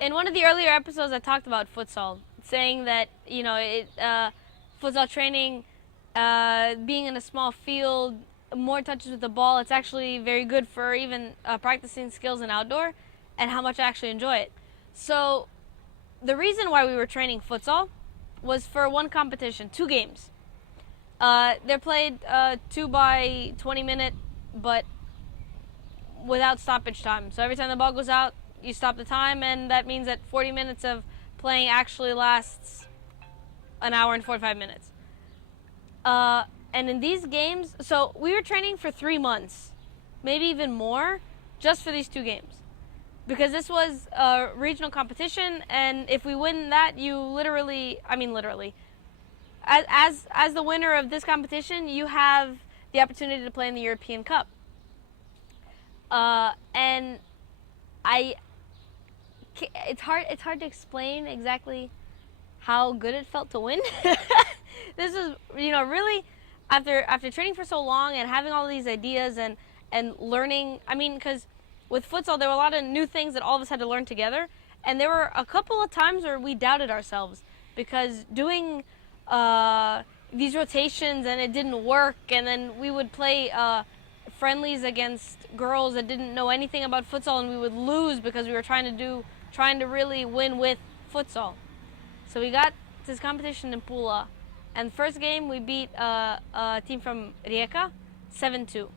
In one of the earlier episodes, I talked about futsal, saying that futsal training, being in a small field, more touches with the ball, it's actually very good for even practicing skills in outdoor, and how much I actually enjoy it. So the reason why we were training futsal was for one competition, 2 games. They're played 2 by 20-minute, but without stoppage time. So every time the ball goes out, you stop the time, and that means that 40 minutes of playing actually lasts an hour and 45 minutes. And in these games, so we were training for 3 months, maybe even more, just for these 2 games. Because this was a regional competition, and if we win that, you literally, as the winner of this competition, you have the opportunity to play in the European Cup. And it's hard to explain exactly how good it felt to win. This is, really, after training for so long and having all these ideas and learning, because with futsal, there were a lot of new things that all of us had to learn together. And there were a couple of times where we doubted ourselves because doing these rotations and it didn't work. And then we would play friendlies against girls that didn't know anything about futsal, and we would lose because we were trying to really win with futsal. So we got to this competition in Pula, and the first game we beat a team from Rijeka 7-2.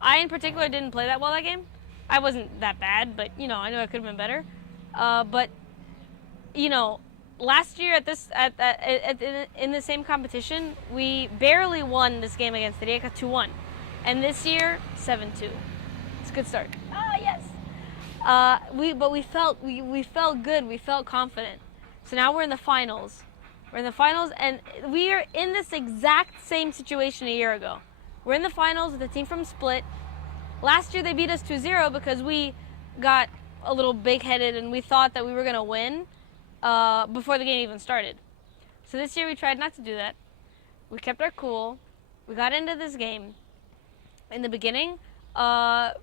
I in particular didn't play that well that game. I wasn't that bad, but I know I could have been better. But last year in the same competition, we barely won this game against Rijeka 2-1, and this year 7-2. It's a good start. Yes. We felt good. We felt confident. So now we're in the finals. And we are in this exact same situation a year ago. We're in the finals with a team from Split. Last year they beat us 2-0 because we got a little big-headed and we thought that we were going to win before the game even started. So this year we tried not to do that. We kept our cool. We got into this game. In the beginning, the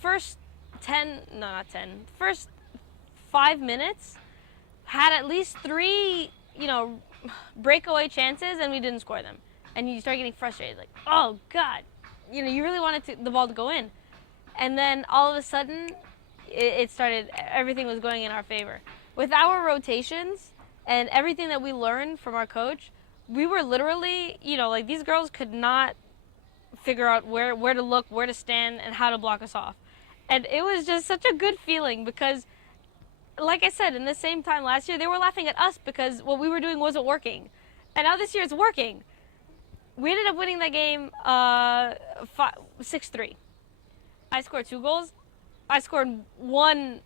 first 5 minutes had at least 3, breakaway chances, and we didn't score them. And you start getting frustrated, like, oh God, you really wanted the ball to go in. And then all of a sudden, it started, everything was going in our favor. With our rotations and everything that we learned from our coach, we were literally, these girls could not figure out where to look, where to stand, and how to block us off. And it was just such a good feeling because, like I said, in the same time last year, they were laughing at us because what we were doing wasn't working. And now this year it's working. We ended up winning that game 6-3. I scored 2 goals. I scored 1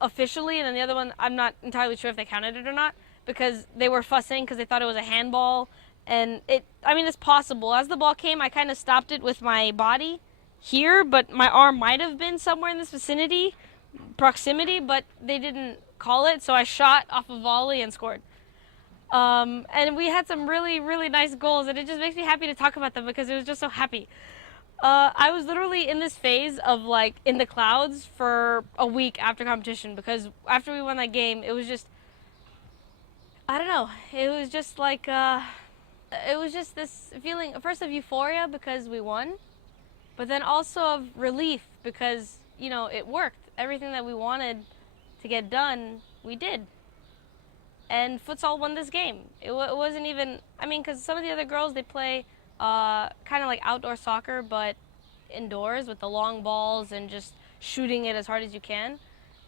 officially, and then the other one, I'm not entirely sure if they counted it or not because they were fussing because they thought it was a handball. And it's possible. As the ball came, I kind of stopped it with my body here, but my arm might have been somewhere in this proximity, but they didn't call it, so I shot off a volley and scored. And we had some really, really nice goals, and it just makes me happy to talk about them because it was just so happy. I was literally in this phase of, in the clouds for a week after competition because after we won that game, it was just, I don't know, it was just it was just this feeling, first of euphoria because we won, but then also of relief because, it worked. Everything that we wanted to get done, we did. And futsal won this game. It wasn't even, because some of the other girls, they play kind of like outdoor soccer, but indoors with the long balls and just shooting it as hard as you can.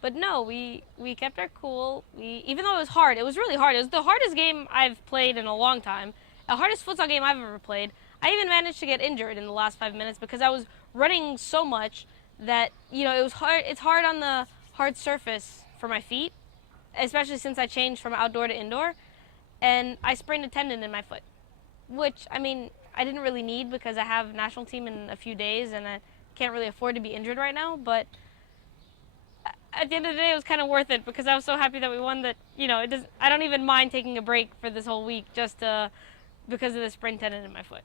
But no, we kept our cool. Even though it was hard, it was really hard. It was the hardest game I've played in a long time. The hardest futsal game I've ever played. I even managed to get injured in the last 5 minutes because I was running so much that, it was hard. It's hard on the hard surface for my feet, especially since I changed from outdoor to indoor. And I sprained a tendon in my foot, which, I didn't really need because I have national team in a few days and I can't really afford to be injured right now. But at the end of the day, it was kind of worth it because I was so happy that we won that, I don't even mind taking a break for this whole week just because of the sprained tendon in my foot.